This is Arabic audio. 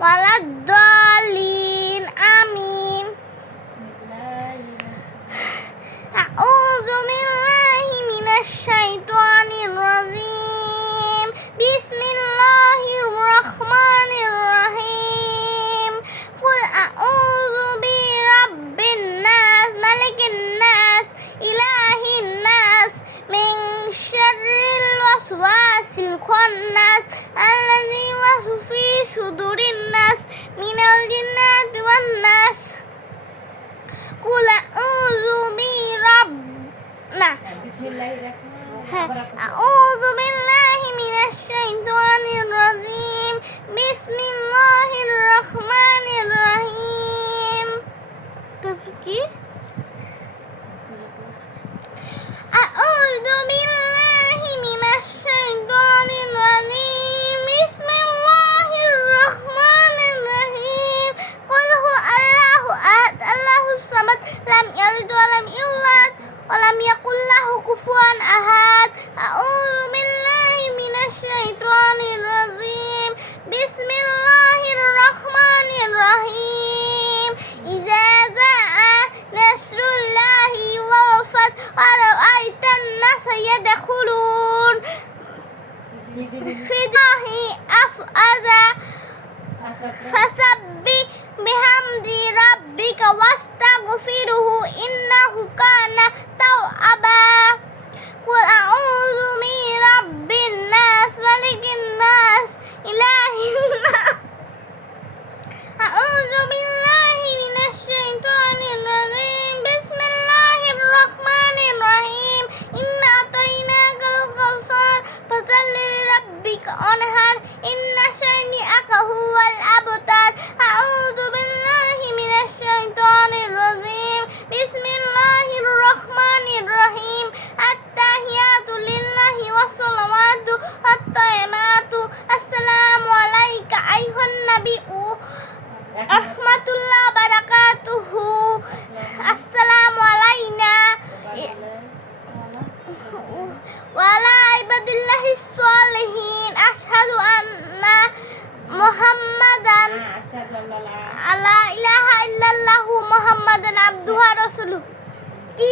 waladdallin amin. A'udzu billahi minasy syaithanir rajim bismillahirrahmanirrahim. Qul a'udzu bi rabbin nas malikin nas ilahin nas min syarril waswasil khannas allazi নাফাকাতু ফি সুদুরিন নাস, মিনাল জিন্নাতি ওয়ান নাস। কুল আউযু বি রাব, না। হ্যাঁ আউযু বিল্লাহি মিনাশ শাইতানির রাজিম। বিসমিল্লাহির রহমানির রহিম। তো কি? ولم يكن له كفوا أحد. أعوذ بالله من الشيطان الرجيم. بسم الله الرحمن الرحيم. إذا جاء نصر الله والفتح ورأيت الناس يدخلون؟ في الله أفأذى فسبح on her আলা ইলাহা ইল্লাল্লাহু মুহাম্মাদান আবদুহু ওয়া রাসূলুহু। কি